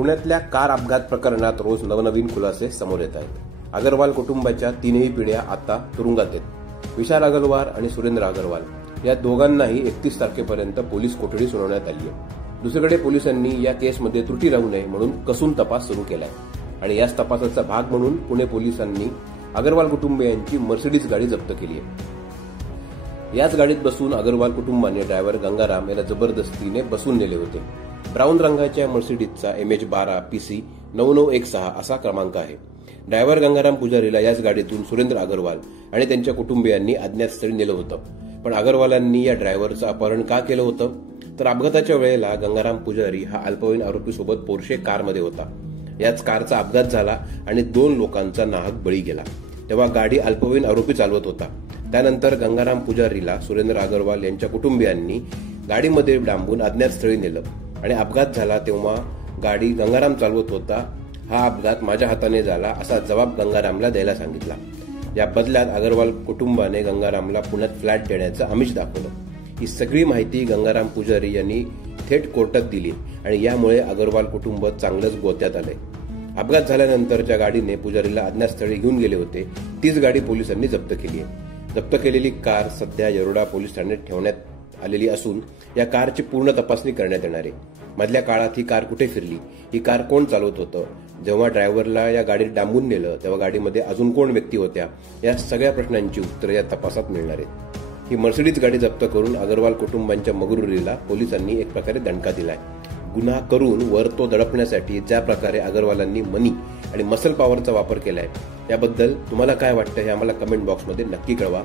पुण्यातल्या कार अपघात प्रकरणात रोज नवनवीन खुलासे समोर येत आहेत। अग्रवाल कुटुंबाच्या तीनही पिढ्या आता तुरुंगात आहेत। विशाल अग्रवाल आणि सुरेंद्र अग्रवाल या दोघांनाही 31 तारखेपर्यंत पोलीस कोठडी सुनावण्यात आली आहे। दुसरीकडे पोलिसांनी या केसमध्ये त्रुटी राहू नये म्हणून कसून तपास सुरू केलाय आणि याच तपासाचा भाग म्हणून पुणे पोलिसांनी अग्रवाल कुटुंबियांची मर्सिडीज गाडी जप्त केली आहे। याच गाडीत बसून अग्रवाल कुटुंबाने ड्रायव्हर गंगाराम याला जबरदस्तीने बसून नेले होते। ब्राऊन रंगाच्या मर्सिडीजचा MH12 PC 9916 असा क्रमांक आहे। ड्रायव्हर गंगाराम पुजारीला याच गाडीतून सुरेंद्र अग्रवाल आणि त्यांच्या कुटुंबियांनी अज्ञात स्थळी नेलं होतं। पण अग्रवालांनी या ड्रायव्हरचं अपहरण का केलं होतं? तर अपघाताच्या वेळेला गंगाराम पुजारी हा अल्पवयीन आरोपीसोबत पोर्शे कारमध्ये होता। याच कारचा अपघात झाला आणि 2 लोकांचा नाहक बळी गेला। तेव्हा गाडी अल्पवयीन आरोपी चालवत होता। त्यानंतर गंगाराम पुजारीला सुरेंद्र अग्रवाल यांच्या कुटुंबियांनी गाडीमध्ये डांबून अज्ञात स्थळी नेलं आणि अपघात झाला तेव्हा गाडी गंगाराम चालवत होता। हा अपघात माझ्या हाताने झाला असा जबाब गंगारामला द्यायला सांगितला। या बदल्यात अग्रवाल कुटुंबाने गंगारामला पुण्यात फ्लॅट देण्याचं आमिष दाखवलं। ही सगळी माहिती गंगाराम पुजारी यांनी थेट कोर्टात दिली आणि यामुळे अग्रवाल कुटुंब चांगलंच गोत्यात आले। अपघात झाल्यानंतर ज्या गाडीने पुजारीला अज्ञात स्थळी घेऊन गेले होते तीच गाडी पोलिसांनी जप्त केली आहे। जप्त केलेली कार सध्या येरवडा पोलीस ठाण्यात ठेवण्यात आलेली असून या कारची पूर्ण तपासणी करण्यात येणार आहे। मधल्या काळात ही कार कुठे फिरली, ही कार कोण चालवत होतं, जेव्हा ड्रायव्हरला या गाडीत डांबून नेलं तेव्हा गाडीमध्ये अजून कोण व्यक्ती होत्या, या सगळ्या प्रश्नांची उत्तरं या तपासात मिळणार आहेत। ही मर्सिडीज गाडी जप्त करून अग्रवाल कुटुंबांच्या मगरुरीला पोलिसांनी एक प्रकारे दणका दिलाय। गुन्हा करून वर तो दडपण्यासाठी ज्या प्रकारे अग्रवालांनी मनी आणि मसल पॉवरचा वापर केलाय याबद्दल तुम्हाला काय वाटतं हे आम्हाला कमेंट बॉक्समध्ये नक्की कळवा।